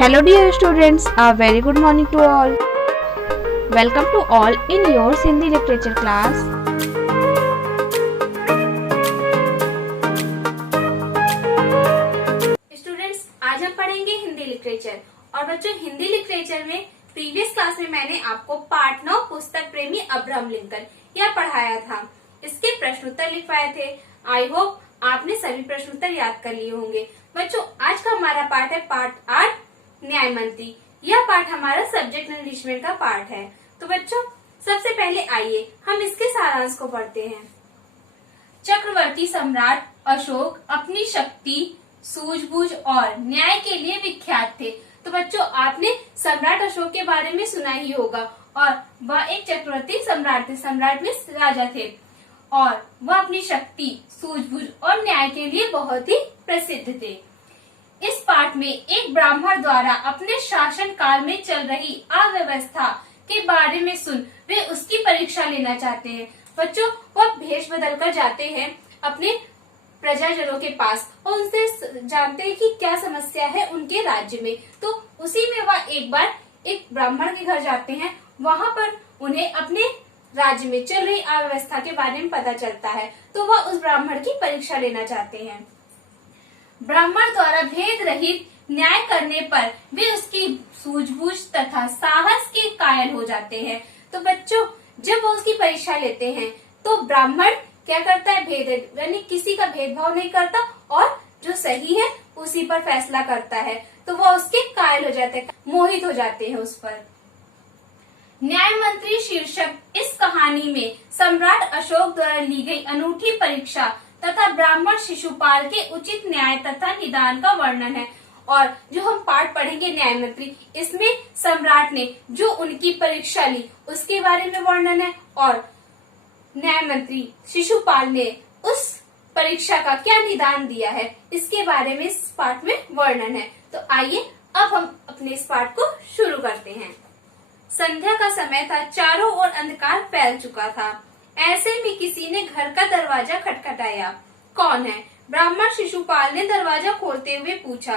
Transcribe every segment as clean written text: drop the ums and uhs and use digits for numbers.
Hello dear students, a very good morning to all. Welcome to all in your Hindi literature class. Students, आज हम पढ़ेंगे Hindi literature. और बच्चों, Hindi literature में previous class में मैंने आपको पार्ट 9 पुस्तक प्रेमी अब्राहम लिंकन यह पढ़ाया था। इसके प्रश्न उत्तर लिखवाए थे। आई होप आपने सभी प्रश्न उत्तर याद कर लिए होंगे। बच्चों, आज का हमारा पार्ट है पार्ट 8 न्याय मंत्री। यह पार्ट हमारा सब्जेक्ट एनरिचमेंट का पार्ट है। तो बच्चों, सबसे पहले आइए हम इसके सारांश को पढ़ते हैं। चक्रवर्ती सम्राट अशोक अपनी शक्ति, सूझबूझ और न्याय के लिए विख्यात थे। तो बच्चों, आपने सम्राट अशोक के बारे में सुना ही होगा और वह एक चक्रवर्ती सम्राट थे। सम्राट में राजा थे और वह अपनी शक्ति, सूझबूझ और न्याय के लिए बहुत ही प्रसिद्ध थे। इस पाठ में एक ब्राह्मण द्वारा अपने शासन काल में चल रही अव्यवस्था के बारे में सुन वे उसकी परीक्षा लेना चाहते हैं। बच्चों, वह भेष बदल कर जाते हैं अपने प्रजाजनों के पास और उनसे जानते हैं कि क्या समस्या है उनके राज्य में। तो उसी में वह एक बार एक ब्राह्मण के घर जाते हैं। वहां पर उन्हें अपने राज्य में चल रही अव्यवस्था के बारे में पता चलता है। तो वह उस ब्राह्मण की परीक्षा लेना चाहते हैं। ब्राह्मण द्वारा भेद रहित न्याय करने पर वे उसकी सूझबूझ तथा साहस के कायल हो जाते हैं। तो बच्चों, जब वो उसकी परीक्षा लेते हैं तो ब्राह्मण क्या करता है, भेद यानी किसी का भेदभाव नहीं करता और जो सही है उसी पर फैसला करता है। तो वो उसके कायल हो जाते हैं, मोहित हो जाते हैं उस पर। न्याय मंत्री शीर्षक इस कहानी में सम्राट अशोक द्वारा ली गई अनूठी परीक्षा तथा ब्राह्मण शिशुपाल के उचित न्याय तथा निदान का वर्णन है। और जो हम पाठ पढ़ेंगे न्याय मंत्री, इसमें सम्राट ने जो उनकी परीक्षा ली उसके बारे में वर्णन है और न्याय मंत्री शिशुपाल ने उस परीक्षा का क्या निदान दिया है इसके बारे में इस पाठ में वर्णन है। तो आइए अब हम अपने इस पाठ को शुरू करते हैं। संध्या का समय था, चारों ओर अंधकार फैल चुका था। ऐसे में किसी ने घर का दरवाजा खटखटाया। कौन है? ब्राह्मण शिशुपाल ने दरवाजा खोलते हुए पूछा।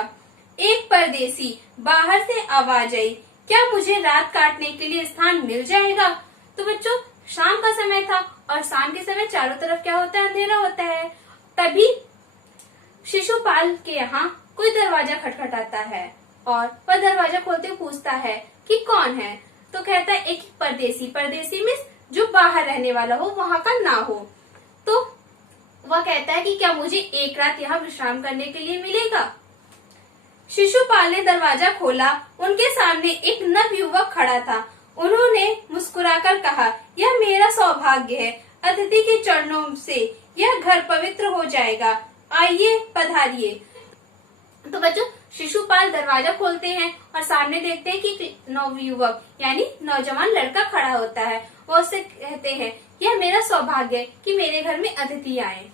एक परदेसी, बाहर से आवाज आई। क्या मुझे रात काटने के लिए स्थान मिल जाएगा? तो बच्चों, शाम का समय था और शाम के समय चारों तरफ क्या होता है, अंधेरा होता है। तभी शिशुपाल के यहाँ कोई दरवाजा खटखटाता है और वह दरवाजा खोलते हुए पूछता है कि कौन है। तो कहता है एक परदेसी। परदेसी में जो बाहर रहने वाला हो, वहाँ का ना हो। तो वह कहता है कि क्या मुझे एक रात यहाँ विश्राम करने के लिए मिलेगा? शिशुपाल ने दरवाजा खोला। उनके सामने एक नव युवक खड़ा था। उन्होंने मुस्कुराकर कहा, यह मेरा सौभाग्य है। अतिथि के चरणों से यह घर पवित्र हो जाएगा। आइए, पधारिए। तो बच्चों, शिशुपाल दरवाजा खोलते हैं और सामने देखते हैं कि नवयुवक यानी नौजवान लड़का खड़ा होता है। वो उससे कहते हैं, यह मेरा सौभाग्य है कि मेरे घर में अतिथि आए।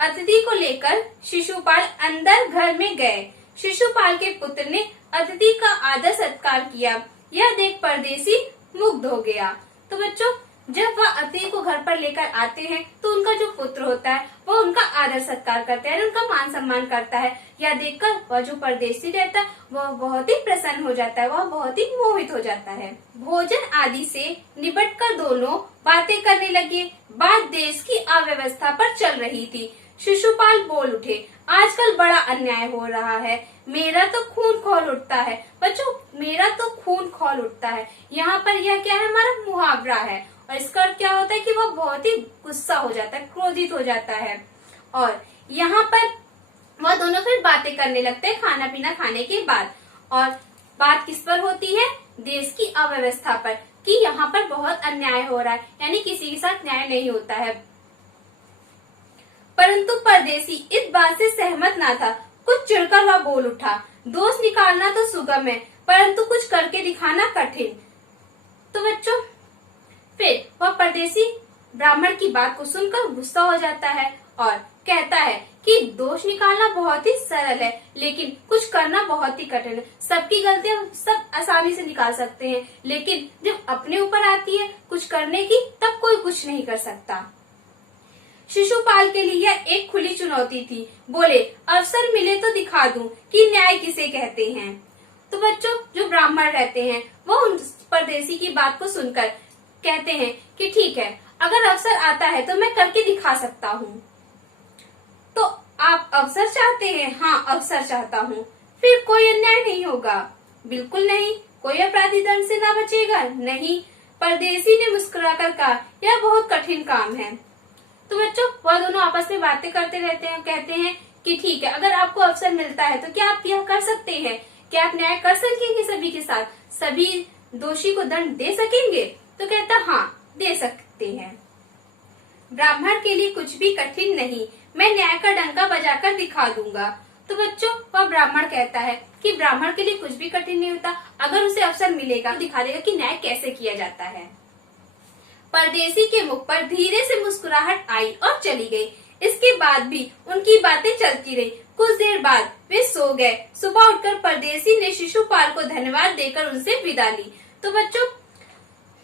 अतिथि को लेकर शिशुपाल अंदर घर में गए। शिशुपाल के पुत्र ने अतिथि का आदर सत्कार किया। यह देख परदेसी मुग्ध हो गया। तो बच्चों, जब वह अतिथि को घर पर लेकर आते हैं तो उनका जो पुत्र होता है वो उनका आदर सत्कार करता है, उनका मान सम्मान करता है। यह देखकर वह जो परदेसी रहता है वह बहुत ही प्रसन्न हो जाता है, वह बहुत ही मोहित हो जाता है। भोजन आदि से निबटकर दोनों बातें करने लगे। बात देश की अव्यवस्था पर चल रही थी। शिशुपाल बोल उठे, आजकल बड़ा अन्याय हो रहा है। मेरा तो खून खौल उठता है। बच्चों, मेरा तो खून खौल उठता है, यहाँ पर यह क्या है, हमारा मुहावरा है। और इसका अर्थ क्या होता है कि वह बहुत ही गुस्सा हो जाता है, क्रोधित हो जाता है। और यहाँ पर वह दोनों फिर बातें करने लगते हैं खाना पीना खाने के बाद। और बात किस पर होती है? देश की अव्यवस्था पर, कि यहाँ पर बहुत अन्याय हो रहा है, यानी किसी के साथ न्याय नहीं होता है। परंतु परदेसी इस बात से सहमत ना था। कुछ चिढ़कर वह बोल उठा, दोष निकालना तो सुगम है परंतु कुछ करके दिखाना कठिन। तो बच्चों, फिर वह परदेसी ब्राह्मण की बात को सुनकर गुस्सा हो जाता है और कहता है कि दोष निकालना बहुत ही सरल है लेकिन कुछ करना बहुत ही कठिन है। सबकी गलतियां सब आसानी से निकाल सकते हैं, लेकिन जब अपने ऊपर आती है कुछ करने की, तब कोई कुछ नहीं कर सकता। शिशुपाल के लिए यह एक खुली चुनौती थी। बोले, अवसर मिले तो दिखा दूं कि न्याय किसे कहते हैं। तो बच्चों जो ब्राह्मण रहते हैं वो उन परदेसी की बात को सुनकर कहते हैं कि ठीक है, अगर अवसर आता है तो मैं करके दिखा सकता हूँ। तो आप अवसर चाहते हैं? हाँ, अवसर चाहता हूँ। फिर कोई अन्याय नहीं होगा? बिल्कुल नहीं। कोई अपराधी दंड से ना बचेगा? नहीं। परदेसी ने मुस्कुराकर कहा, यह बहुत कठिन काम है। तो बच्चों वह दोनों आपस में बातें करते रहते हैं, कहते हैं कि ठीक है, अगर आपको अवसर मिलता है तो क्या आप यह कर सकते हैं? क्या आप न्याय कर सकेंगे सभी के साथ? सभी दोषी को दंड दे सकेंगे? तो कहता हाँ, दे सकते हैं। ब्राह्मण के लिए कुछ भी कठिन नहीं, मैं न्याय का डंका बजाकर दिखा दूंगा। तो बच्चों वह ब्राह्मण कहता है कि ब्राह्मण के लिए कुछ भी कठिन नहीं होता, अगर उसे अवसर मिलेगा तो दिखा देगा कि न्याय कैसे किया जाता है। परदेसी के मुख पर धीरे से मुस्कुराहट आई और चली गई। इसके बाद भी उनकी बातें चलती रही। कुछ देर बाद वे सो गए। सुबह उठकर परदेसी ने शिशुपाल को धन्यवाद देकर उनसे विदा ली। तो बच्चों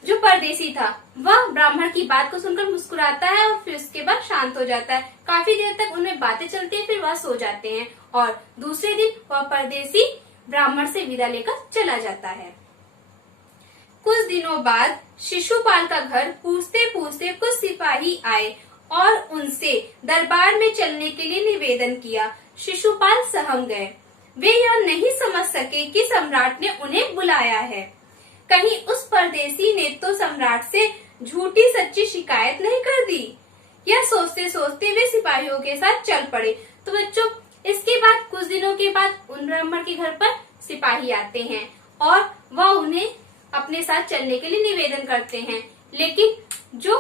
जो परदेसी था वह ब्राह्मण की बात को सुनकर मुस्कुराता है और फिर उसके बाद शांत हो जाता है। काफी देर तक उनमें बातें चलती है, फिर वह सो जाते हैं और दूसरे दिन वह परदेसी ब्राह्मण से विदा लेकर चला जाता है। कुछ दिनों बाद शिशुपाल का घर पूछते पूछते कुछ सिपाही आए और उनसे दरबार में चलने के लिए निवेदन किया। शिशुपाल सहम गए। वे यह नहीं समझ सके कि सम्राट ने उन्हें बुलाया है। कहीं उस परदेसी ने तो सम्राट से झूठी सच्ची शिकायत नहीं कर दी। यह सोचते सोचते वे सिपाहियों के साथ चल पड़े। तो बच्चों इसके बाद कुछ दिनों के बाद उन ब्राह्मण के घर पर सिपाही आते हैं और वह उन्हें अपने साथ चलने के लिए निवेदन करते हैं। लेकिन जो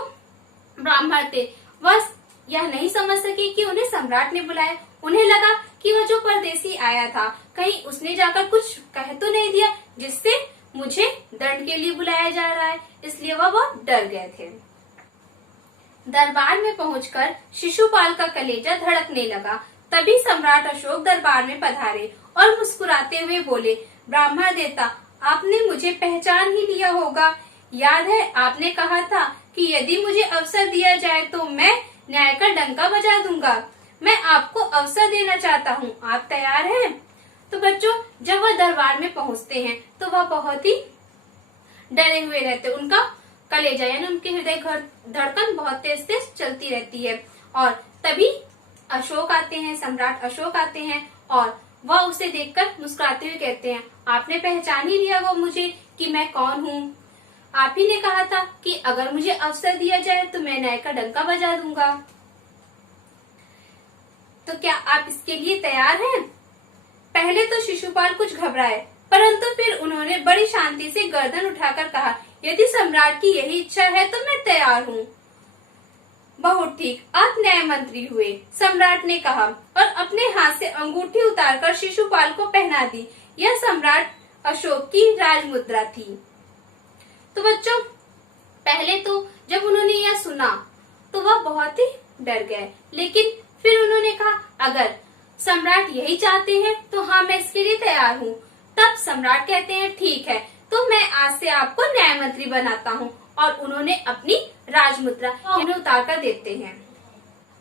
ब्राह्मण थे वह यह नहीं समझ सके कि उन्हें सम्राट ने बुलाया। उन्हें लगा कि वह जो परदेसी आया था कहीं उसने जाकर कुछ कह तो नहीं दिया जिससे मुझे दंड के लिए बुलाया जा रहा है, इसलिए वह बहुत डर गए थे। दरबार में पहुंचकर शिशुपाल का कलेजा धड़कने लगा। तभी सम्राट अशोक दरबार में पधारे और मुस्कुराते हुए बोले, ब्राह्मण देवता, आपने मुझे पहचान ही लिया होगा। याद है आपने कहा था कि यदि मुझे अवसर दिया जाए तो मैं न्याय का डंका बजा दूंगा। मैं आपको अवसर देना चाहता हूँ, आप तैयार हैं? तो बच्चों जब वह दरबार में पहुँचते हैं तो वह बहुत ही डरे हुए रहते। उनका कलेजा यानी उनके हृदय धड़कन बहुत तेज तेज चलती रहती है। और तभी अशोक आते हैं, सम्राट अशोक आते हैं और वह उसे देखकर मुस्कुराते हुए कहते हैं, आपने पहचान ही लिया वो मुझे कि मैं कौन हूँ। आप ही ने कहा था कि अगर मुझे अवसर दिया जाए तो मैं न्याय का डंका बजा दूंगा। तो क्या आप इसके लिए तैयार हैं? पहले तो शिशुपाल कुछ घबराए, परंतु फिर उन्होंने बड़ी शांति से गर्दन उठाकर कहा, यदि सम्राट की यही इच्छा है तो मैं तैयार हूँ। बहुत ठीक, आप न्याय मंत्री हुए, सम्राट ने कहा और अपने हाथ से अंगूठी उतारकर शिशुपाल को पहना दी। यह सम्राट अशोक की राजमुद्रा थी। तो बच्चों पहले तो जब उन्होंने यह सुना तो वह बहुत ही डर गए, लेकिन फिर उन्होंने कहा अगर सम्राट यही चाहते हैं तो हाँ मैं इसके लिए तैयार हूँ। तब सम्राट कहते हैं ठीक है, तो मैं आज से आपको न्याय मंत्री बनाता हूँ और उन्होंने अपनी राजमुद्रा उन्हें उतार कर देते हैं।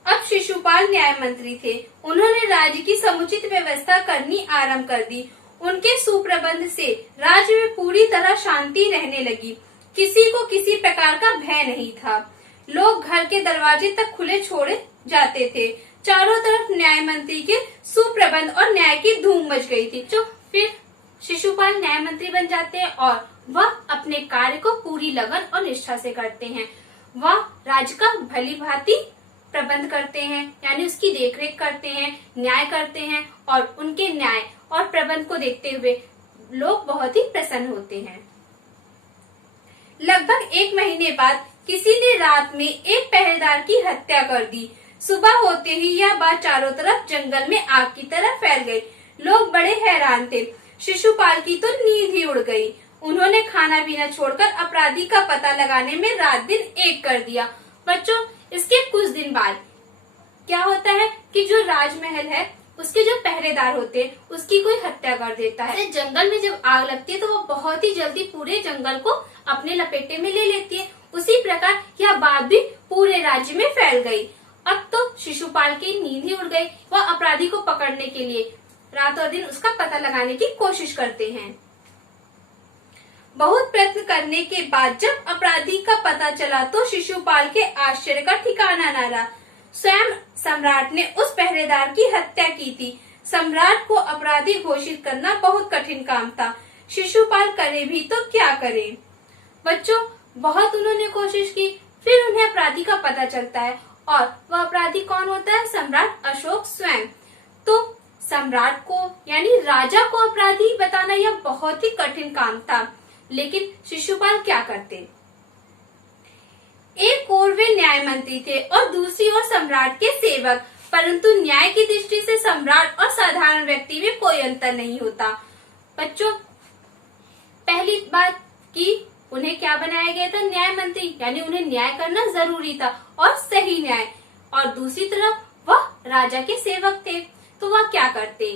अब शिशुपाल न्याय मंत्री थे। उन्होंने राज्य की समुचित व्यवस्था करनी आरंभ कर दी। उनके सुप्रबंध से राज्य में पूरी तरह शांति रहने लगी। किसी को किसी प्रकार का भय नहीं था। लोग घर के दरवाजे तक खुले छोड़े जाते थे। चारों तरफ न्याय मंत्री के सुप्रबंध और न्याय की धूम मच गई थी। तो फिर शिशुपाल न्याय मंत्री बन जाते हैं और वह अपने कार्य को पूरी लगन और निष्ठा से करते हैं। वह राज्य का भली भांति प्रबंध करते हैं, यानी उसकी देखरेख करते हैं, न्याय करते हैं और उनके न्याय और प्रबंध को देखते हुए लोग बहुत ही प्रसन्न होते हैं। लगभग 1 महीने बाद किसी ने रात में एक पहरेदार की हत्या कर दी। सुबह होते ही यह बात चारों तरफ जंगल में आग की तरह फैल गई। लोग बड़े हैरान थे। शिशुपाल की तो नींद ही उड़ गई। उन्होंने खाना पीना छोड़कर अपराधी का पता लगाने में रात दिन एक कर दिया। बच्चों इसके कुछ दिन बाद क्या होता है कि जो राजमहल है उसके जो पहरेदार होते हैं उसकी कोई हत्या कर देता है। जंगल में जब आग लगती है तो वो बहुत ही जल्दी पूरे जंगल को अपने लपेटे में ले लेती है। उसी प्रकार यह बात भी पूरे राज्य में फैल गई। अब तो शिशुपाल की नींद ही उड़ गई। वह अपराधी को पकड़ने के लिए रातों दिन उसका पता लगाने की कोशिश करते हैं। बहुत प्रयत्न करने के बाद जब अपराधी का पता चला तो शिशुपाल के आश्चर्य का ठिकाना न रहा। स्वयं सम्राट ने उस पहरेदार की हत्या की थी। सम्राट को अपराधी घोषित करना बहुत कठिन काम था। शिशुपाल करे भी तो क्या करे। बच्चों, बहुत उन्होंने कोशिश की, फिर उन्हें अपराधी का पता चलता है और वह अपराधी कौन होता है? सम्राट अशोक स्वयं। तो सम्राट को यानी राजा को अपराधी बताना यह बहुत ही कठिन काम था, लेकिन शिशुपाल क्या करते? एक ओर वे न्याय मंत्री थे और दूसरी ओर सम्राट के सेवक, परंतु न्याय की दृष्टि से सम्राट और साधारण व्यक्ति में कोई अंतर नहीं होता। बच्चों, पहली बात की उन्हें क्या बनाया गया था? न्याय मंत्री, यानी उन्हें न्याय करना जरूरी था और सही न्याय। और दूसरी तरफ वह राजा के सेवक थे, तो वह क्या करते?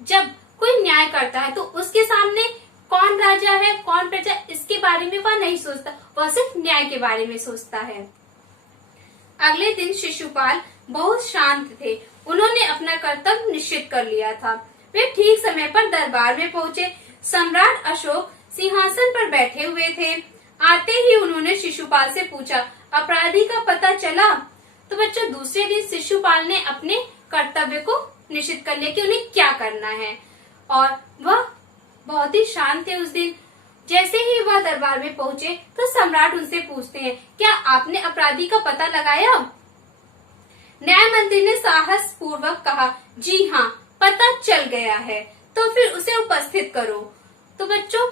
जब कोई न्याय करता है तो उसके सामने कौन राजा है कौन प्रजा, इसके बारे में वह नहीं सोचता, वह सिर्फ न्याय के बारे में सोचता है। अगले दिन शिशुपाल बहुत शांत थे। उन्होंने अपना कर्तव्य निश्चित कर लिया था। वे ठीक समय पर दरबार में पहुंचे। सम्राट अशोक सिंहासन पर बैठे हुए थे। आते ही उन्होंने शिशुपाल से पूछा, अपराधी का पता चला? तो बच्चों, दूसरे दिन शिशुपाल ने अपने कर्तव्य को निश्चित कर लिया कि उन्हें क्या करना है और वह बहुत ही शांत थे उस दिन। जैसे ही वह दरबार में पहुंचे तो सम्राट उनसे पूछते हैं, क्या आपने अपराधी का पता लगाया? न्याय मंत्री ने साहस पूर्वक कहा, जी हाँ, पता चल गया है। तो फिर उसे उपस्थित करो। तो बच्चों,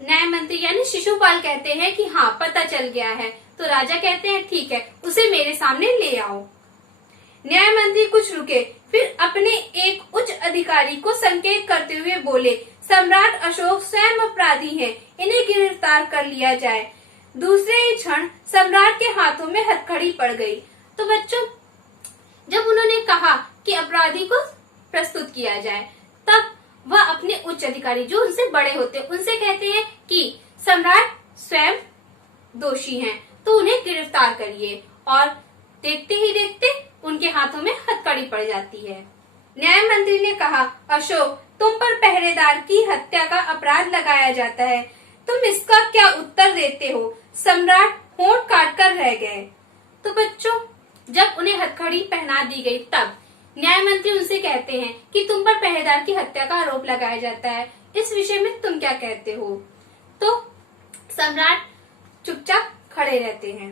न्याय मंत्री यानी शिशुपाल कहते हैं कि हाँ, पता चल गया है। तो राजा कहते हैं, ठीक है, उसे मेरे सामने ले आओ। न्याय मंत्री कुछ रुके, फिर अपने एक उच्च अधिकारी को संकेत करते हुए बोले, सम्राट अशोक स्वयं अपराधी हैं, इन्हें गिरफ्तार कर लिया जाए। दूसरे ही क्षण सम्राट के हाथों में हथकड़ी पड़ गई। तो बच्चों, जब उन्होंने कहा कि अपराधी को प्रस्तुत किया जाए, तब वह अपने उच्च अधिकारी जो उनसे बड़े होते हैं उनसे कहते हैं कि सम्राट स्वयं दोषी हैं, तो उन्हें गिरफ्तार करिए। और देखते ही देखते उनके हाथों में हथकड़ी पड़ जाती है। न्याय मंत्री ने कहा, अशोक, तुम पर पहरेदार की हत्या का अपराध लगाया जाता है, तुम इसका क्या उत्तर देते हो? सम्राट होंठ काट कर रह गए। तो बच्चों, जब उन्हें हथकड़ी पहना दी गई तब न्याय मंत्री उनसे कहते हैं कि तुम पर पहरेदार की हत्या का आरोप लगाया जाता है, इस विषय में तुम क्या कहते हो? तो सम्राट चुपचाप खड़े रहते हैं।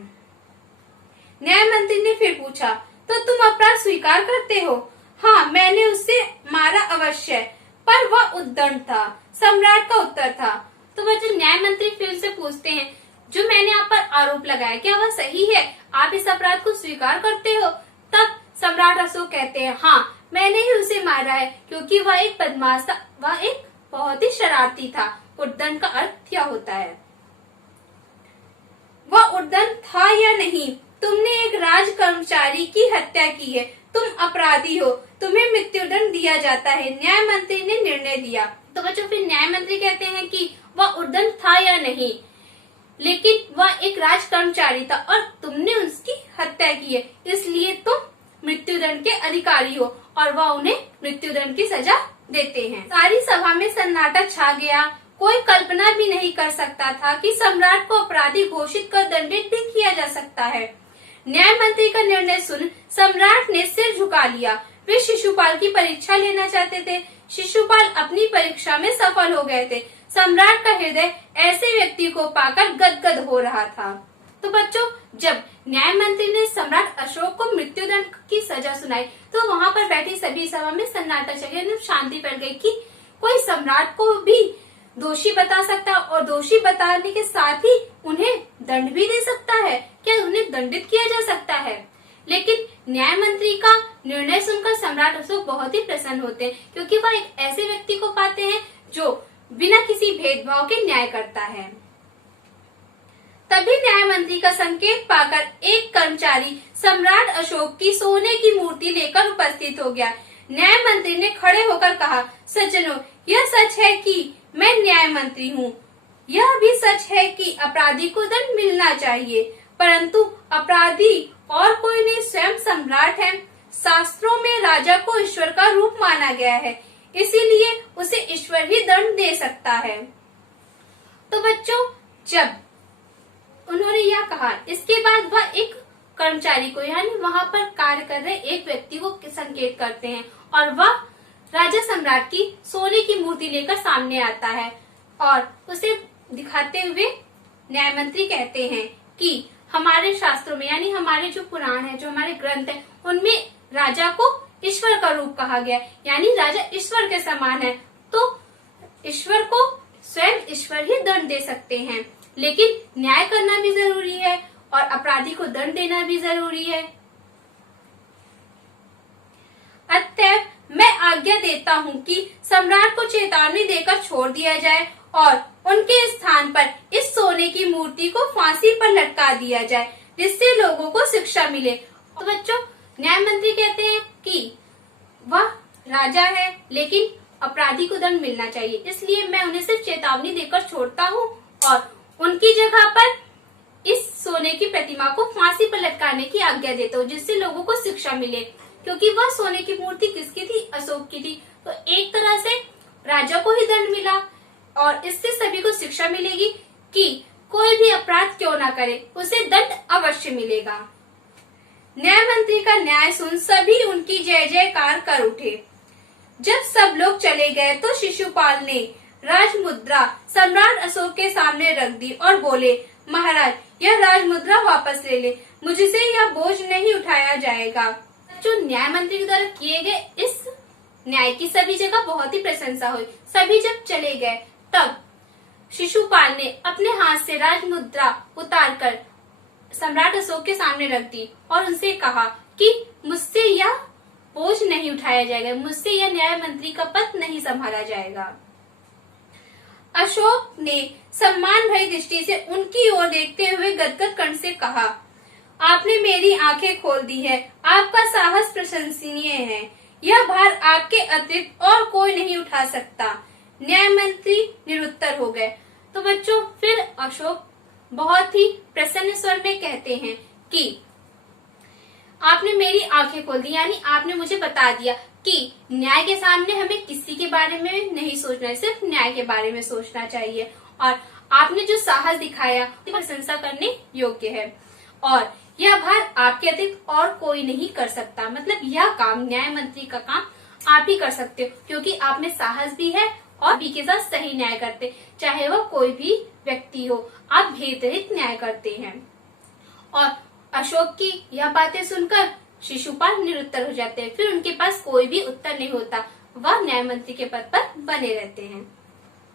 न्याय मंत्री ने फिर पूछा, तो तुम अपराध स्वीकार करते हो? हाँ, मैंने उसे मारा अवश्य, पर वह उद्दंड था, सम्राट का उत्तर था। तो बच्चों, न्याय मंत्री फिर उनसे पूछते हैं, जो मैंने आप पर आरोप लगाया क्या वह सही है? आप इस अपराध को स्वीकार करते हो? तब सम्राट अशोक कहते हैं, हाँ, मैंने ही उसे मारा है, क्योंकि वह एक बदमाश था, वह एक बहुत ही शरारती था। उद्दंड का अर्थ क्या होता है? वह उद्दंड था या नहीं? तुमने एक राज कर्मचारी की हत्या की है, तुम अपराधी हो, तुम्हें मृत्युदंड दिया जाता है। न्याय मंत्री ने निर्णय दिया। तो बच्चों, फिर न्याय मंत्री कहते हैं कि वह उद्दंड था या नहीं, लेकिन वह एक राज कर्मचारी था और तुमने उसकी हत्या की है, इसलिए तुम मृत्युदंड के अधिकारी हो। और वह उन्हें मृत्युदंड की सजा देते हैं। सारी सभा में सन्नाटा छा गया। कोई कल्पना भी नहीं कर सकता था कि सम्राट को अपराधी घोषित कर दंडित भी किया जा सकता है। न्याय मंत्री का निर्णय सुन सम्राट ने सिर झुका लिया। वे शिशुपाल की परीक्षा लेना चाहते थे। शिशुपाल अपनी परीक्षा में सफल हो गए थे। सम्राट का हृदय ऐसे व्यक्ति को पाकर गदगद हो रहा था। तो बच्चों, जब न्याय मंत्री ने सम्राट अशोक को मृत्युदंड की सजा सुनाई तो वहाँ पर बैठी सभी सभा में सन्नाटा छा गया। शांति फैल गई कि कोई सम्राट को भी दोषी बता सकता और दोषी बताने के साथ ही उन्हें दंड भी दे सकता है। क्या उन्हें दंडित किया जा सकता है? लेकिन न्याय मंत्री का निर्णय सुनकर सम्राट अशोक बहुत ही प्रसन्न होते हैं, क्योंकि वह एक ऐसे व्यक्ति को पाते हैं जो बिना किसी भेदभाव के न्याय करता है। तभी न्याय मंत्री का संकेत पाकर एक कर्मचारी सम्राट अशोक की सोने की मूर्ति लेकर उपस्थित हो गया। न्याय मंत्री ने खड़े होकर कहा, सज्जनों, यह सच है कि मैं न्याय मंत्री हूँ। यह भी सच है कि अपराधी को दंड मिलना चाहिए, परंतु अपराधी और कोई नहीं, स्वयं सम्राट है। शास्त्रों में राजा को ईश्वर का रूप माना गया है, इसीलिए उसे ईश्वर ही दंड दे सकता है। तो बच्चों, जब उन्होंने यह कहा, इसके बाद वह एक कर्मचारी को यानी वहां पर कार्य कर रहे एक व्यक्ति को संकेत करते हैं और वह राजा सम्राट की सोने की मूर्ति लेकर सामने आता है और उसे दिखाते हुए न्याय मंत्री कहते हैं कि हमारे शास्त्रों में यानी हमारे जो पुराण है, जो हमारे ग्रंथ है, उनमें राजा को ईश्वर का रूप कहा गया, यानी राजा ईश्वर के समान है, तो ईश्वर को स्वयं ईश्वर ही दंड दे सकते हैं, लेकिन न्याय करना भी जरूरी है और अपराधी को दंड देना भी जरूरी है। अतएव मैं आज्ञा देता हूँ कि सम्राट को चेतावनी देकर छोड़ दिया जाए और उनके स्थान पर इस सोने की मूर्ति को फांसी पर लटका दिया जाए, जिससे लोगों को शिक्षा मिले। तो बच्चों, न्याय मंत्री कहते हैं कि वह राजा है लेकिन अपराधी को दंड मिलना चाहिए, इसलिए मैं उन्हें सिर्फ चेतावनी देकर छोड़ता हूँ और उनकी जगह पर इस सोने की प्रतिमा को फांसी पर लटकाने की आज्ञा देता हूँ, जिससे लोगों को शिक्षा मिले। क्योंकि वह सोने की मूर्ति किसकी थी? अशोक की थी। तो एक तरह से राजा को ही दंड मिला और इससे सभी को शिक्षा मिलेगी कि कोई भी अपराध क्यों ना करे, उसे दंड अवश्य मिलेगा। न्याय मंत्री का न्याय सुन सभी उनकी जय जयकार कर उठे। जब सब लोग चले गए तो शिशुपाल ने राजमुद्रा सम्राट अशोक के सामने रख दी और बोले, महाराज, यह राजमुद्रा वापस ले ले, मुझसे यह बोझ नहीं उठाया जाएगा। जो न्याय मंत्री के द्वारा किए गए इस न्याय की सभी जगह बहुत ही प्रशंसा हुई। सभी जब चले गए तब शिशुपाल ने अपने हाथ से राजमुद्रा उतारकर सम्राट अशोक के सामने रख दी और उनसे कहा कि मुझसे यह बोझ नहीं उठाया जाएगा, मुझसे यह न्याय मंत्री का पद नहीं संभाला जाएगा। अशोक ने सम्मान भरी दृष्टि से उनकी ओर देखते हुए गदगद कंठ से कहा, आपने मेरी आंखें खोल दी है, आपका साहस प्रशंसनीय है, यह भार आपके अतिरिक्त और कोई नहीं उठा सकता। न्याय मंत्री निरुत्तर हो गए। तो बच्चों, फिर अशोक बहुत ही प्रसन्न स्वर में कहते हैं कि आपने मेरी आंखें खोल दी, यानी आपने मुझे बता दिया कि न्याय के सामने हमें किसी के बारे में नहीं सोचना है, सिर्फ न्याय के बारे में सोचना चाहिए। और आपने जो साहस दिखाया प्रशंसा करने योग्य है और यह भार आपके अतिरिक्त और कोई नहीं कर सकता। मतलब यह काम, न्याय मंत्री का काम आप ही कर सकते हो, क्योंकि आप में साहस भी है और भी के साथ सही न्याय करते, चाहे वह कोई भी व्यक्ति हो, आप भेदरहित न्याय करते हैं। और अशोक की यह बातें सुनकर शिशुपाल निरुत्तर हो जाते हैं। फिर उनके पास कोई भी उत्तर नहीं होता, वह न्याय मंत्री के पद पर बने रहते हैं।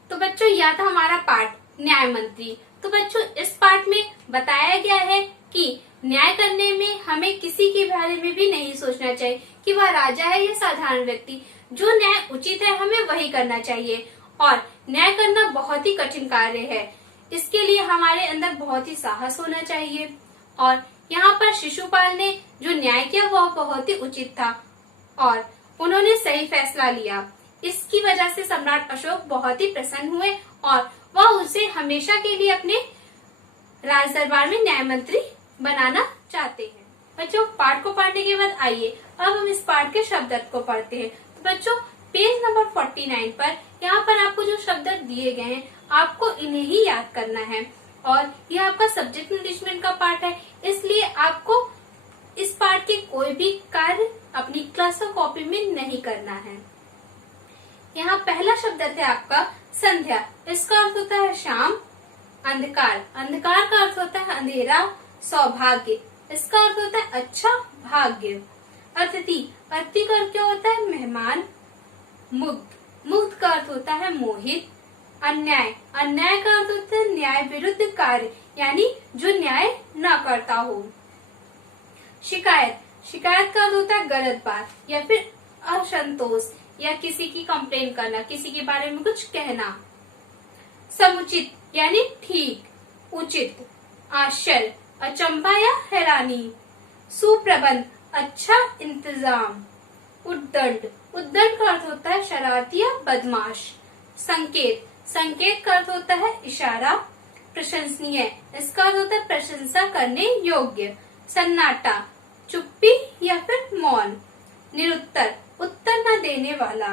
तो बच्चों, यह था हमारा पाठ न्याय मंत्री। तो बच्चों, इस पाठ में बताया गया है कि न्याय करने में हमें किसी के बारे में भी नहीं सोचना चाहिए कि वह राजा है या साधारण व्यक्ति। जो न्याय उचित है हमें वही करना चाहिए। और न्याय करना बहुत ही कठिन कार्य है, इसके लिए हमारे अंदर बहुत ही साहस होना चाहिए। और यहाँ पर शिशुपाल ने जो न्याय किया वह बहुत ही उचित था और उन्होंने सही फैसला लिया। इसकी वजह से सम्राट अशोक बहुत ही प्रसन्न हुए और वह उसे हमेशा के लिए अपने राज दरबार में न्याय मंत्री बनाना चाहते हैं। बच्चों, पाठ को पढ़ने के बाद आइए अब हम इस पाठ के शब्द अर्थ को पढ़ते हैं। तो बच्चों, पेज नंबर 49 पर यहाँ पर आपको जो शब्द अर्थ दिए गए हैं आपको इन्हें ही याद करना है। और यह आपका सब्जेक्ट मैनेजमेंट का पाठ है, इसलिए आपको इस पाठ के कोई भी कार्य अपनी क्लास और कॉपी में नहीं करना है। यहाँ पहला शब्द अर्थ है आपका संध्या। इसका अर्थ होता है शाम। अंधकार, अंधकार का अर्थ होता है अंधेरा। सौभाग्य, इसका अर्थ होता है अच्छा भाग्य। अतिथि, अतिथि का अर्थ क्या होता है? मेहमान। मुग्ध, मुग्ध का अर्थ होता है मोहित। अन्याय, अन्याय का अर्थ होता है न्याय विरुद्ध कार्य, यानी जो न्याय न करता हो। शिकायत, शिकायत का अर्थ होता है गलत बात या फिर असंतोष या किसी की कंप्लेन करना, किसी के बारे में कुछ कहना। समुचित यानी ठीक, उचित। आश्चर्य, अचंभा या हैरानी। सुप्रबंध, अच्छा इंतजाम। उद्दंड, उद्दंड का अर्थ होता है शरारती या बदमाश। संकेत, संकेत का अर्थ होता है इशारा। प्रशंसनीय, इसका अर्थ होता है प्रशंसा करने योग्य। सन्नाटा, चुप्पी या फिर मौन। निरुत्तर, उत्तर न देने वाला।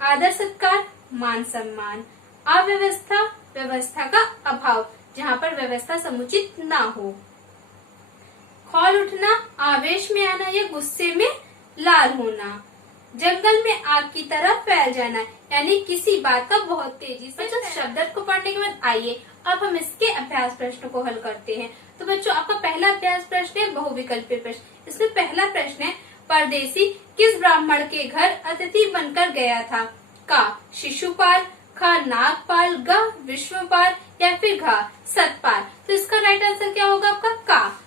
आदर सत्कार, मान सम्मान। अव्यवस्था, व्यवस्था का अभाव, जहाँ पर व्यवस्था समुचित ना हो। खौल उठना, आवेश में आना या गुस्से में लाल होना। जंगल में आग की तरह फैल जाना, यानी किसी बात का बहुत तेजी से। बच्चों, शब्द को पढ़ने के बाद आइए अब हम इसके अभ्यास प्रश्न को हल करते हैं। तो बच्चों, आपका पहला अभ्यास प्रश्न है बहुविकल्पीय प्रश्न। इसमें पहला प्रश्न है, परदेसी किस ब्राह्मण के घर अतिथि बनकर गया था? का शिशुपाल, ख नागपाल, ग विश्वपाल या फिर घ सतपाल। तो इसका राइट आंसर क्या होगा आपका? का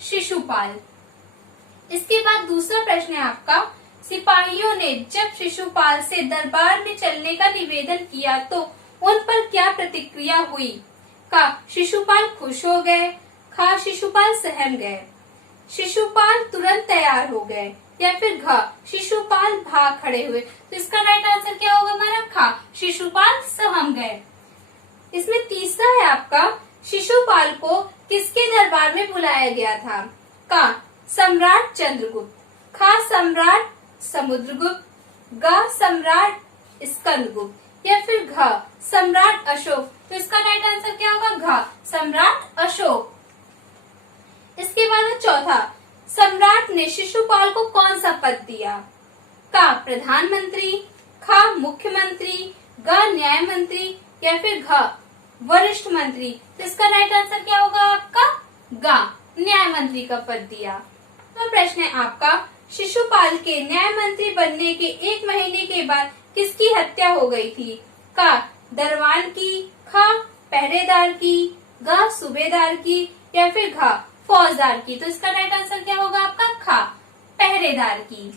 शिशुपाल। इसके बाद दूसरा प्रश्न है आपका, सिपाहियों ने जब शिशुपाल से दरबार में चलने का निवेदन किया तो उन पर क्या प्रतिक्रिया हुई? का शिशुपाल खुश हो गए, ख शिशुपाल सहम गए, शिशुपाल तुरंत तैयार हो गए या फिर घ शिशुपाल भाग खड़े हुए। तो इसका राइट आंसर क्या होगा हमारा? ख शिशुपाल सहम गए। इसमें तीसरा है आपका, शिशुपाल को किसके दरबार में बुलाया गया था? का सम्राट चंद्रगुप्त, ख सम्राट समुद्रगुप्त, ग सम्राट स्कंदगुप्त या फिर घ सम्राट अशोक। तो इसका राइट आंसर क्या होगा? घ सम्राट अशोक। इसके बाद है चौथा, सम्राट ने शिशुपाल को कौन सा पद दिया? का प्रधानमंत्री, ख मुख्यमंत्री, ग न्याय मंत्री या फिर घ वरिष्ठ मंत्री। तो इसका राइट आंसर क्या होगा आपका? ग न्याय मंत्री का पद दिया। तो प्रश्न है आपका, शिशुपाल के न्याय मंत्री बनने के 1 महीने के बाद किसकी हत्या हो गई थी? का दरबान की, ख पहरेदार की, ग सूबेदार की या फिर घ फौजदार की। तो इसका राइट आंसर क्या होगा आपका? ख पहरेदार की।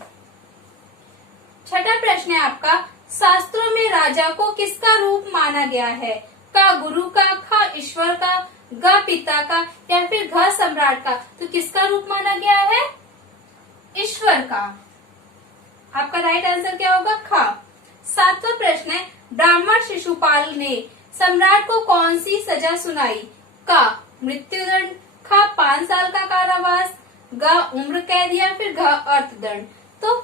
छठा प्रश्न है आपका, शास्त्रों में राजा को किसका रूप माना गया है? का गुरु का, ख ईश्वर का, ग पिता का या फिर घ सम्राट का। तो किसका रूप माना गया है? ईश्वर का। आपका राइट आंसर क्या होगा? ख। सातवां प्रश्न है, ब्राह्मण शिशुपाल ने सम्राट को कौन सी सजा सुनाई? का मृत्युदंड, ख 5 साल का कारावास, ग उम्र कैद या फिर घ अर्थदंड। तो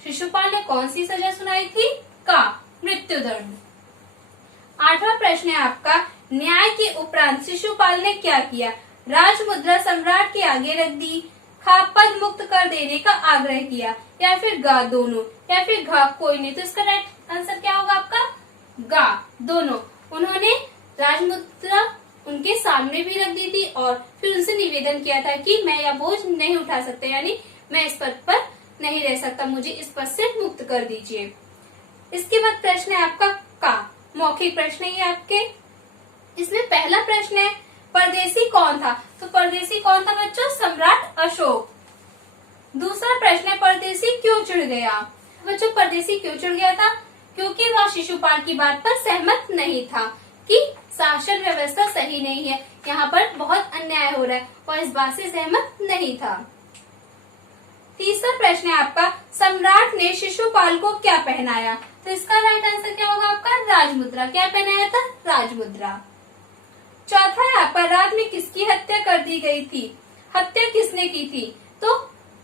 शिशुपाल ने कौन सी सजा सुनाई थी? का मृत्युदंड। आठवां प्रश्न है आपका, न्याय के उपरांत शिशुपाल ने क्या किया? राजमुद्रा सम्राट के आगे रख दी, ख पद मुक्त कर देने का आग्रह किया या फिर ग दोनों या फिर घ कोई नहीं। तो इसका राइट आंसर क्या होगा आपका? ग दोनों। उन्होंने राजमुद्रा उनके सामने भी रख दी थी और फिर उनसे निवेदन किया था कि मैं यह बोझ नहीं उठा सकता, यानी मैं इस पद पर नहीं रह सकता, मुझे इस पद से मुक्त कर दीजिए। इसके बाद प्रश्न है आपका का मौखिक प्रश्न है ये आपके। इसमें पहला प्रश्न है, परदेसी कौन था? तो परदेसी कौन था बच्चों? सम्राट अशोक। दूसरा प्रश्न है, परदेसी क्यों चिढ़ गया? बच्चों, परदेसी क्यों चिढ़ गया था? क्योंकि वह शिशुपाल की बात पर सहमत नहीं था कि शासन व्यवस्था सही नहीं है, यहाँ पर बहुत अन्याय हो रहा है, और इस बात से सहमत नहीं था। तीसरा प्रश्न है आपका, सम्राट ने शिशुपाल को क्या पहनाया? तो इसका राइट आंसर क्या होगा आपका? राजमुद्रा। क्या पहनाया था? राजमुद्रा। चौथा है आपका, रात में किसकी हत्या कर दी गई थी? हत्या किसने की थी? तो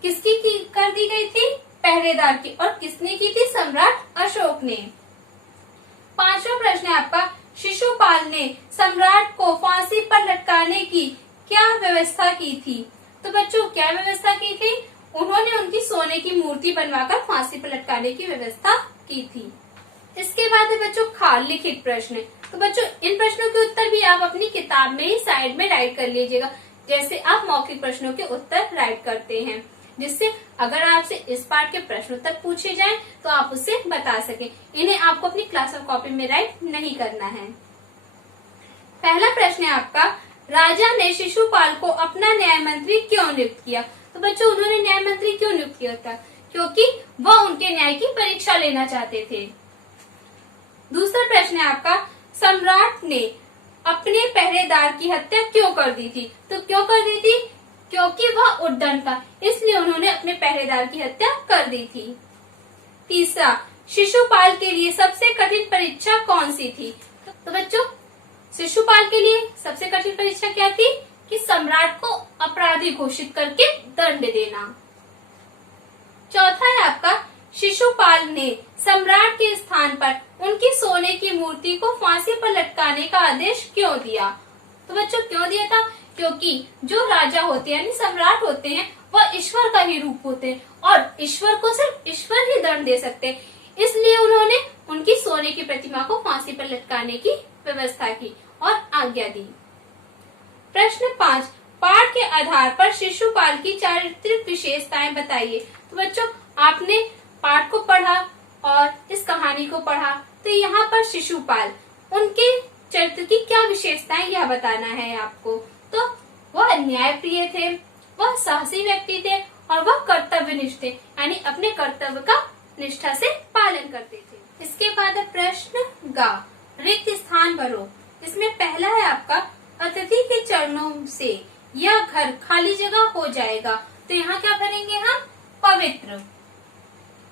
किसकी कर दी गई थी? पहरेदार की। और किसने की थी? सम्राट अशोक ने। पांचवा प्रश्न है आपका, शिशुपाल ने सम्राट को फांसी पर लटकाने की क्या व्यवस्था की थी? तो बच्चों, क्या व्यवस्था की थी? उन्होंने उनकी सोने की मूर्ति बनवाकर फांसी पर लटकाने की व्यवस्था की थी। इसके बाद है बच्चों खाल लिखित प्रश्न। तो बच्चों, इन प्रश्नों के उत्तर भी आप अपनी किताब में ही साइड में राइट कर लीजिएगा, जैसे आप मौखिक प्रश्नों के उत्तर राइट करते हैं, जिससे अगर आपसे इस पार्ट के प्रश्न उत्तर पूछे जाएं तो आप उससे बता सकें। इन्हें आपको अपनी क्लास ऑफ कॉपी में राइट नहीं करना है। पहला प्रश्न है आपका, राजा ने शिशुपाल को अपना न्याय मंत्री क्यों नियुक्त किया? तो बच्चों, उन्होंने न्याय मंत्री क्यों नियुक्त किया था? क्योंकि वह उनके न्याय की परीक्षा लेना चाहते थे। दूसरा प्रश्न है आपका, सम्राट ने अपने पहरेदार की हत्या क्यों कर दी थी? तो क्यों कर दी थी? क्योंकि वह उद्दंड था, इसलिए उन्होंने अपने पहरेदार की हत्या कर दी थी। तीसरा, शिशुपाल के लिए सबसे कठिन परीक्षा कौन सी थी? तो बच्चों, शिशुपाल के लिए सबसे कठिन परीक्षा क्या थी? कि सम्राट को अपराधी घोषित करके दंड देना। चौथा है आपका, शिशुपाल ने सम्राट के स्थान पर उनकी सोने की मूर्ति को फांसी पर लटकाने का आदेश क्यों दिया? तो बच्चों क्यों दिया था? क्योंकि जो राजा होते हैं यानी सम्राट होते हैं वह ईश्वर का ही रूप होते हैं और ईश्वर को सिर्फ ईश्वर ही दंड दे सकते हैं, इसलिए उन्होंने उनकी सोने की प्रतिमा को फांसी पर लटकाने की व्यवस्था की और आज्ञा दी। प्रश्न 5, पाठ के आधार पर शिशुपाल की चारित्रिक विशेषताएं बताइए। तो बच्चों आपने पाठ को पढ़ा और इस कहानी को पढ़ा, तो यहाँ पर शिशुपाल उनके चरित्र की क्या विशेषताएं यह बताना है आपको। तो वह न्यायप्रिय थे, वह साहसी व्यक्ति थे और वह कर्तव्यनिष्ठ थे, यानी अपने कर्तव्य का निष्ठा से पालन करते थे। इसके बाद है प्रश्न गा, रिक्त स्थान भरो। इसमें पहला है आपका, अतिथि के चरणों से यह घर खाली जगह हो जाएगा। तो यहाँ क्या भरेंगे हम? पवित्र।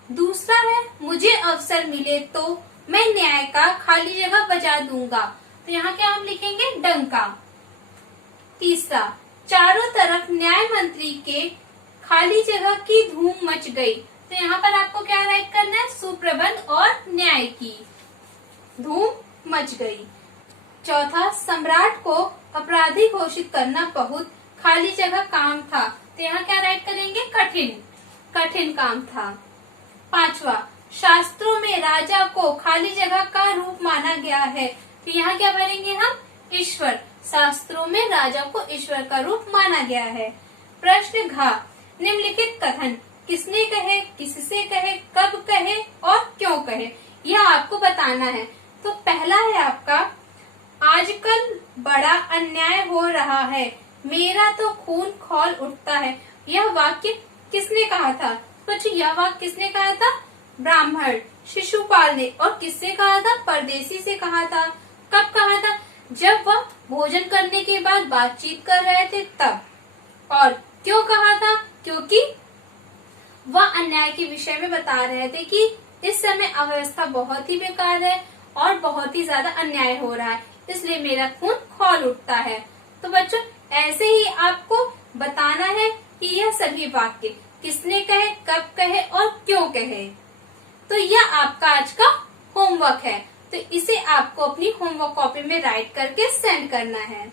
दूसरा है, मुझे अवसर मिले तो मैं न्याय का खाली जगह बजा दूंगा। तो यहाँ क्या हम लिखेंगे? डंका। तीसरा, चारों तरफ न्याय मंत्री के खाली जगह की धूम मच गई। तो यहाँ पर आपको क्या राइट करना है? सुप्रबंध और न्याय की धूम मच गई। चौथा, सम्राट को अपराधी घोषित करना बहुत खाली जगह काम था। तो यहाँ क्या राइट करेंगे? कठिन काम था। पांचवा, शास्त्रों में राजा को खाली जगह का रूप माना गया है। तो यहाँ क्या भरेंगे हम? ईश्वर। शास्त्रों में राजा को ईश्वर का रूप माना गया है। प्रश्न घ, निम्नलिखित कथन किसने कहे, किससे कहे, कब कहे और क्यों कहे, यह आपको बताना है। तो पहला है आपका, आजकल बड़ा अन्याय हो रहा है, मेरा तो खून खौल उठता है। यह वाक्य किसने कहा था? बच्चों यह वाक्य किसने कहा था? ब्राह्मण शिशुपाल ने। और किससे कहा था? परदेसी से कहा था। कब कहा था? जब वह भोजन करने के बाद बातचीत कर रहे थे तब। और क्यों कहा था? क्योंकि वह अन्याय के विषय में बता रहे थे कि इस समय अव्यवस्था बहुत ही बेकार है और बहुत ही ज्यादा अन्याय हो रहा है, इसलिए मेरा खून खौल उठता है। तो बच्चों ऐसे ही आपको बताना है कि यह सभी वाक्य किसने कहे, कब कहे और क्यों कहे। तो यह आपका आज का होमवर्क है, तो इसे आपको अपनी होमवर्क कॉपी में राइट करके सेंड करना है।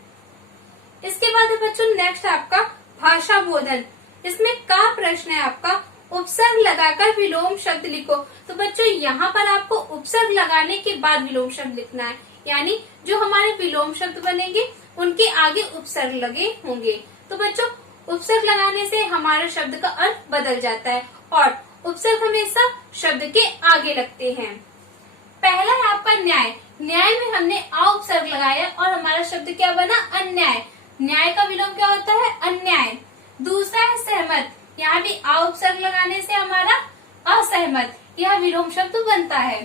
इसके बाद है बच्चों नेक्स्ट आपका भाषा बोधन। इसमें का प्रश्न है आपका, उपसर्ग लगाकर विलोम शब्द लिखो। तो बच्चों यहाँ पर आपको उपसर्ग लगाने के बाद विलोम शब्द लिखना है, यानी जो हमारे विलोम शब्द बनेंगे उनके आगे उपसर्ग लगे होंगे। तो बच्चों उपसर्ग लगाने से हमारे शब्द का अर्थ बदल जाता है और उपसर्ग हमेशा शब्द के आगे लगते हैं। पहला है आपका न्याय। न्याय में हमने आ उपसर्ग लगाया और हमारा शब्द क्या बना? अन्याय। न्याय का विलोम क्या होता है? अन्याय। दूसरा है सहमत। यहाँ भी आ उपसर्ग लगाने से हमारा असहमत, यह विलोम शब्द बनता है।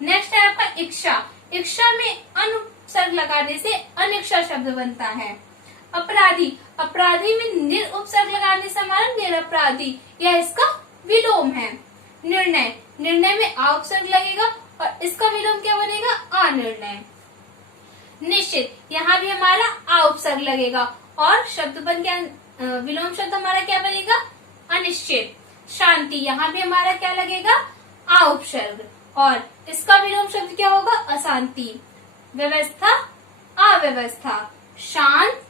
नेक्स्ट है आपका इच्छा। इच्छा में अन उपसर्ग लगाने से अनिच्छा शब्द बनता है। अपराधी। अपराधी में निर उपसर्ग लगाने से हमारा निरपराधी, यह इसका विलोम है। निर्णय। निर्णय में आ उपसर्ग लगेगा और इसका विलोम क्या बनेगा? अनिर्णय। निश्चित। यहाँ भी हमारा आ उपसर्ग लगेगा और शब्द बन गया, विलोम शब्द हमारा क्या बनेगा? अनिश्चित। शांति। यहाँ भी हमारा क्या लगेगा? आ उपसर्ग और इसका विलोम शब्द क्या होगा? अशांति। व्यवस्था, अव्यवस्था। शांत,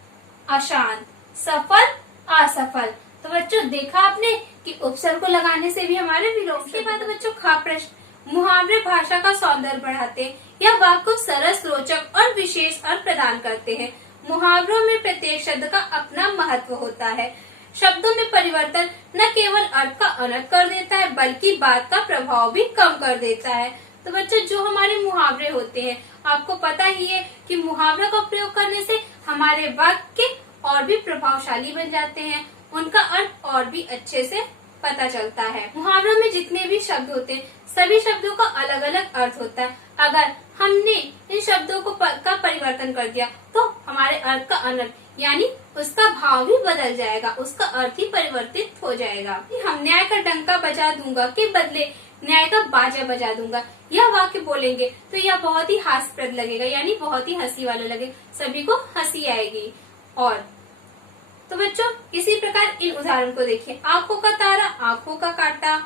अशांत। सफल, असफल। तो बच्चों देखा आपने कि उपसर्ग को लगाने से भी हमारे विलोम। इसके बाद बच्चों खा प्रश्न, मुहावरे भाषा का सौंदर्य बढ़ाते हैं, यह वाक्य को सरस, रोचक और विशेष अर्थ प्रदान करते हैं। मुहावरों में प्रत्येक शब्द का अपना महत्व होता है। शब्दों में परिवर्तन न केवल अर्थ का अनर्थ कर देता है बल्कि बात का प्रभाव भी कम कर देता है। तो बच्चों जो हमारे मुहावरे होते हैं, आपको पता ही है कि मुहावरा का प्रयोग करने से हमारे वाक्य और भी प्रभावशाली बन जाते हैं, उनका अर्थ और भी अच्छे से पता चलता है। मुहावरों में जितने भी शब्द होते हैं सभी शब्दों का अलग अलग अर्थ होता है। अगर हमने इन शब्दों को का परिवर्तन कर दिया तो हमारे अर्थ का अनर्थ यानी उसका भाव भी बदल जाएगा, उसका अर्थ ही परिवर्तित हो जाएगा। हम न्याय का डंका बजा दूंगा के बदले न्याय का बाजा बजा दूंगा, यह वाक्य बोलेंगे तो यह बहुत ही हास्यप्रद लगेगा, यानी बहुत ही हंसी वाला लगे, सभी को हंसी आएगी। और तो बच्चों इसी प्रकार इन उदाहरण को देखिए। आंखों का तारा, आंखों का कांटा,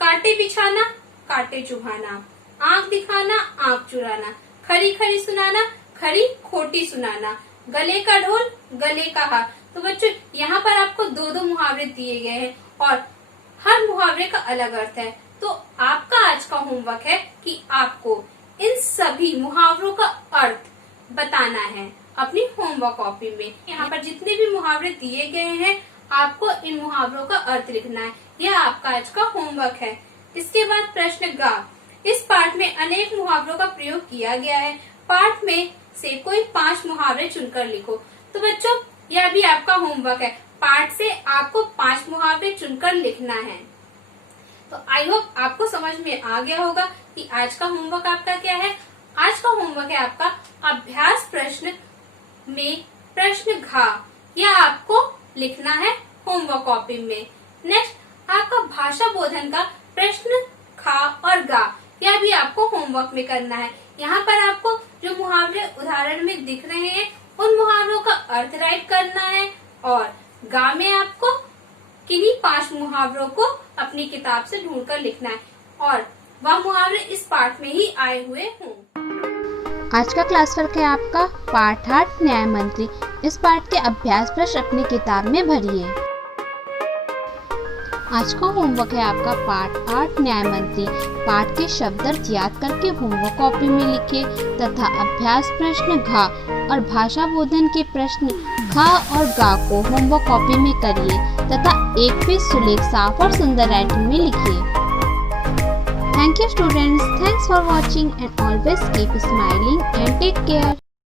कांटे बिछाना, कांटे चुभाना, आंख दिखाना, आंख चुराना, खरी खरी सुनाना, खरी खोटी सुनाना, गले का ढोल, गले का हार। तो बच्चों यहाँ पर आपको दो दो मुहावरे दिए गए हैं और हर मुहावरे का अलग अर्थ है। तो आपका आज का होमवर्क है कि आपको इन सभी मुहावरों का अर्थ बताना है अपनी होमवर्क कॉपी में। यहाँ पर जितने भी मुहावरे दिए गए हैं आपको इन मुहावरों का अर्थ लिखना है। यह आपका आज का होमवर्क है। इसके बाद प्रश्न गा। इस पाठ में अनेक मुहावरों का प्रयोग किया गया है। पाठ में से कोई 5 मुहावरे चुनकर लिखो। तो बच्चों यह भी आपका होमवर्क है। पाठ से आपको 5 मुहावरे चुनकर लिखना है। तो आई होप आपको समझ में आ गया होगा कि आज का होमवर्क आपका क्या है। आज का होमवर्क है आपका अभ्यास प्रश्न में प्रश्न घा। यह आपको लिखना है होमवर्क कॉपी में। नेक्स्ट आपका भाषा बोधन का प्रश्न खा और गा। यह भी आपको होमवर्क में करना है। यहाँ पर आपको जो मुहावरे उदाहरण में दिख रहे हैं उन मुहावरों का अर्थ राइट करना है और गा में आपको किन्हीं 5 मुहावरों को अपनी किताब से ढूंढकर लिखना है और वह मुहावरे इस पाठ में ही आए हुए हों। आज का क्लास वर्क है आपका पाठ 8 न्याय मंत्री। इस पाठ के अभ्यास प्रश्न अपनी किताब में भरिए। आज का होमवर्क है आपका पाठ 8 न्याय मंत्री। पाठ के शब्द अर्थ याद करके होमवर्क कॉपी में लिखिए तथा अभ्यास प्रश्न घा और भाषा बोधन के प्रश्न खा और गा को होमवर्क कॉपी में करिए तथा एक पेज सुलेख साफ और सुंदर राइटिंग में लिखिए। Thank you students. Thanks for watching and always keep smiling and take care.